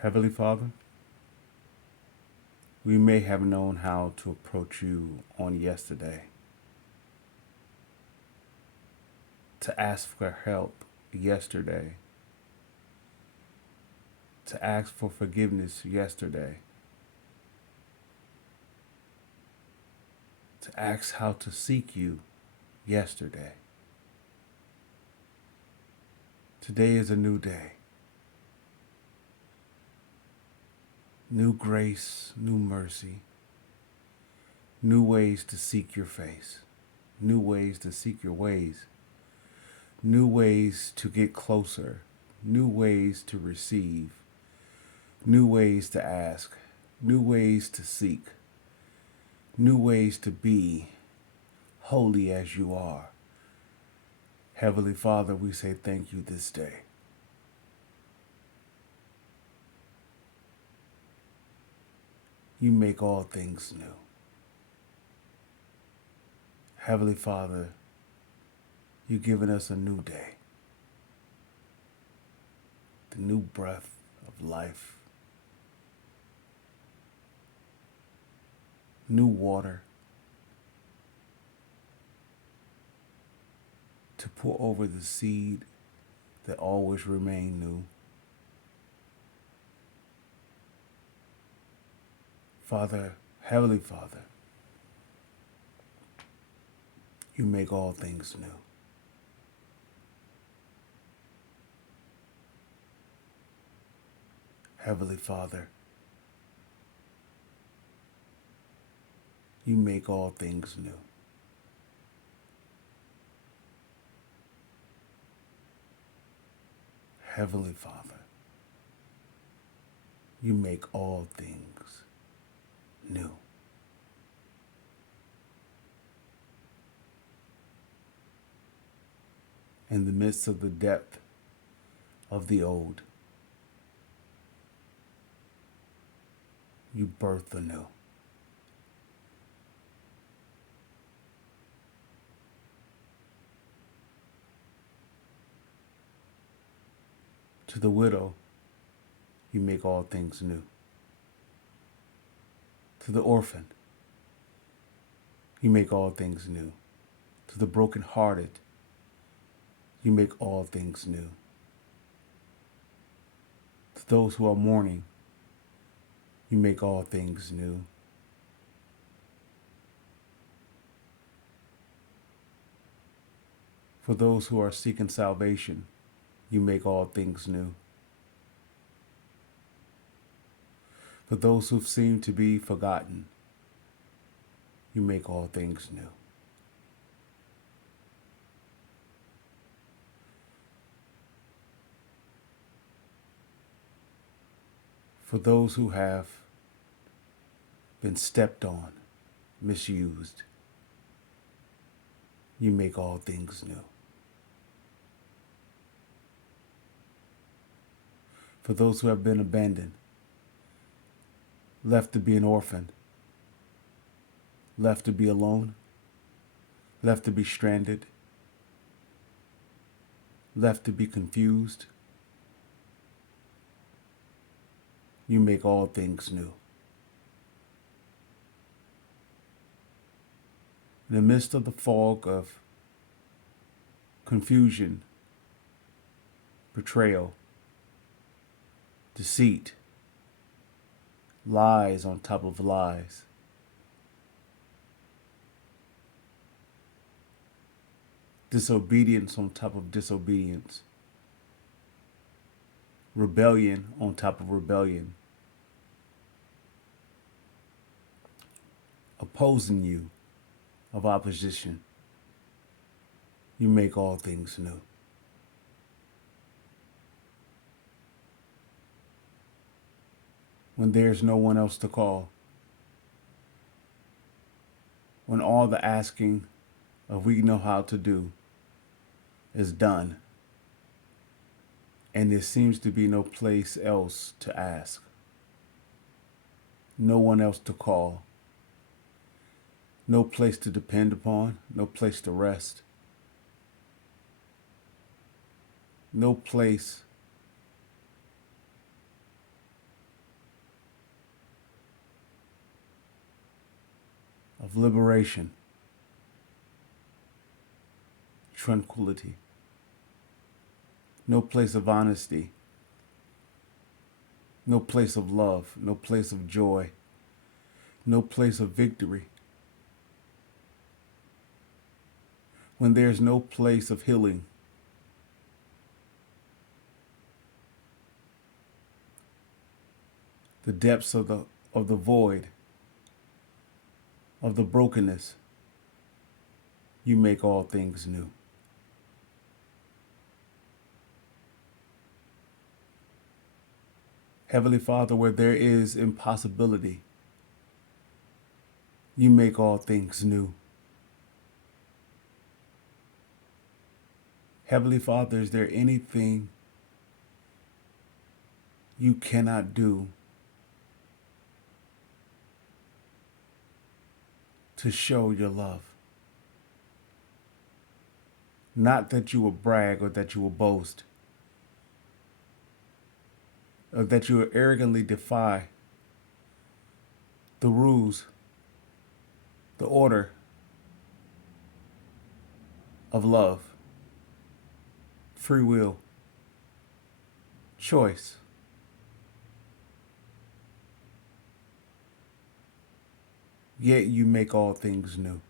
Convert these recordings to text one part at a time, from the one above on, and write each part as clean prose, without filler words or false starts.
Heavenly Father, we may have known how to approach you on yesterday, to ask for help yesterday, to ask for forgiveness yesterday, to ask how to seek you yesterday. Today is a new day. New grace, new mercy, new ways to seek your face, new ways to seek your ways, new ways to get closer, new ways to receive, new ways to ask, new ways to seek, new ways to be holy as you are. Heavenly Father, we say thank you this day. You make all things new. Heavenly Father, you've given us a new day, the new breath of life, new water to pour over the seed that always remain new. Father, Heavenly Father, you make all things new. Heavenly Father, you make all things new. Heavenly Father, you make all things new. In the midst of the depth of the old, you birth anew. To the widow, you make all things new. To the orphan, you make all things new. To the brokenhearted, you make all things new. To those who are mourning, you make all things new. For those who are seeking salvation, you make all things new. For those who seem to be forgotten, you make all things new. For those who have been stepped on, misused, you make all things new. For those who have been abandoned, left to be an orphan, left to be alone, left to be stranded, left to be confused, you make all things new. In the midst of the fog of confusion, betrayal, deceit, lies on top of lies, disobedience on top of disobedience, rebellion on top of rebellion, opposing you of opposition, you make all things new. When there's no one else to call, when all the asking of we know how to do is done, and there seems to be no place else to ask, no one else to call, no place to depend upon, no place to rest, no place of liberation, tranquility, no place of honesty, no place of love, no place of joy, no place of victory. When there's no place of healing, the depths of the void, of the brokenness, you make all things new. Heavenly Father, where there is impossibility, you make all things new. Heavenly Father, is there anything you cannot do to show your love? Not that you will brag or that you will boast, or that you will arrogantly defy the rules, the order of love, free will, choice. Yet you make all things new.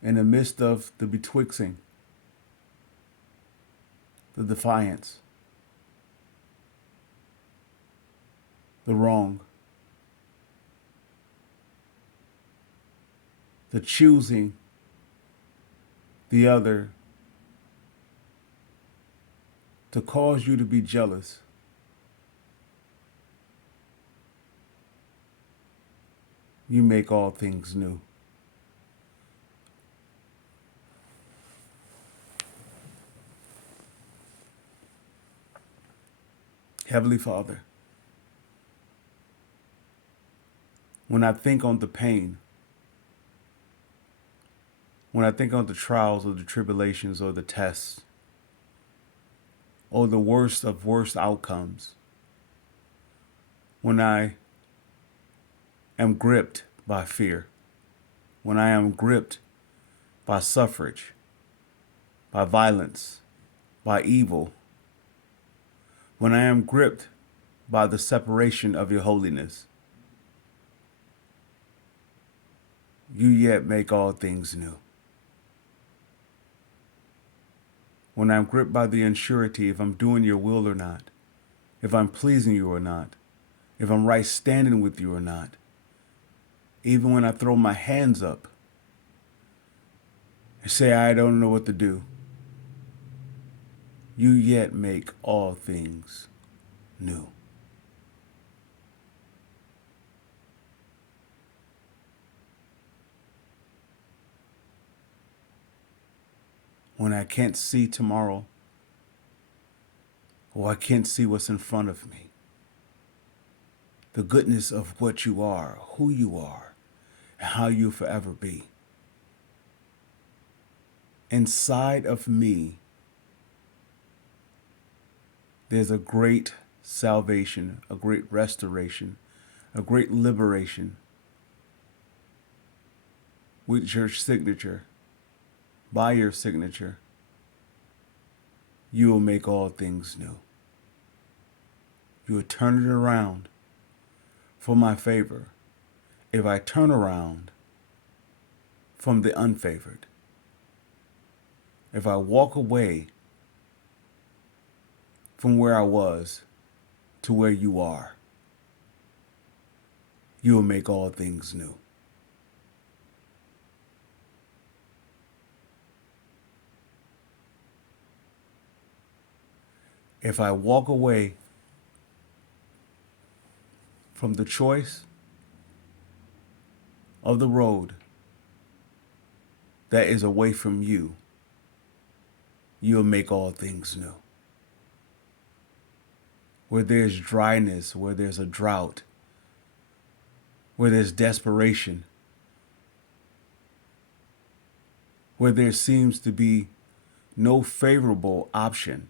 In the midst of the betwixting, the defiance, the wrong, the choosing the other to cause you to be jealous, you make all things new. Heavenly Father, when I think on the pain, when I think on the trials or the tribulations or the tests, or the worst of worst outcomes, when I am gripped by fear, when I am gripped by suffrage, by violence, by evil, when I am gripped by the separation of your holiness, you yet make all things new. When I'm gripped by the unsurety if I'm doing your will or not, if I'm pleasing you or not, if I'm right standing with you or not, even when I throw my hands up and say I don't know what to do, you yet make all things new. When I can't see tomorrow, or I can't see what's in front of me, the goodness of what you are, who you are, and how you'll forever be. Inside of me, there's a great salvation, a great restoration, a great liberation with your signature, by your signature. You will make all things new. You will turn it around for my favor if I turn around from the unfavored. If I walk away from where I was to where you are, you will make all things new. If I walk away from the choice of the road that is away from you, you'll make all things new. Where there's dryness, where there's a drought, where there's desperation, where there seems to be no favorable option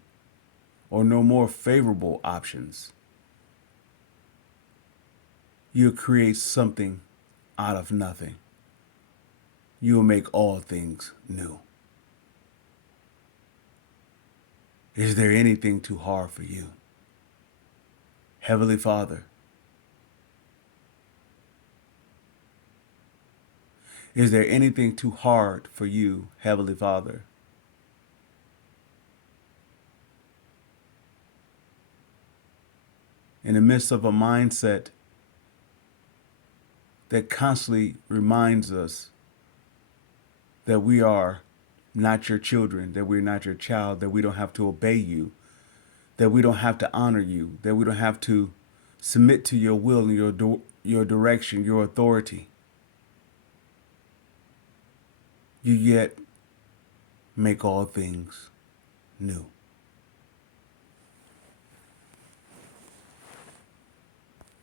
or no more favorable options, You'll create something out of nothing. You will make all things new. Is there anything too hard for you? Heavenly Father, is there anything too hard for you, Heavenly Father? In the midst of a mindset that constantly reminds us that we are not your children, that we're not your child, that we don't have to obey you, that we don't have to honor you, that we don't have to submit to your will and your direction, your authority. You yet make all things new.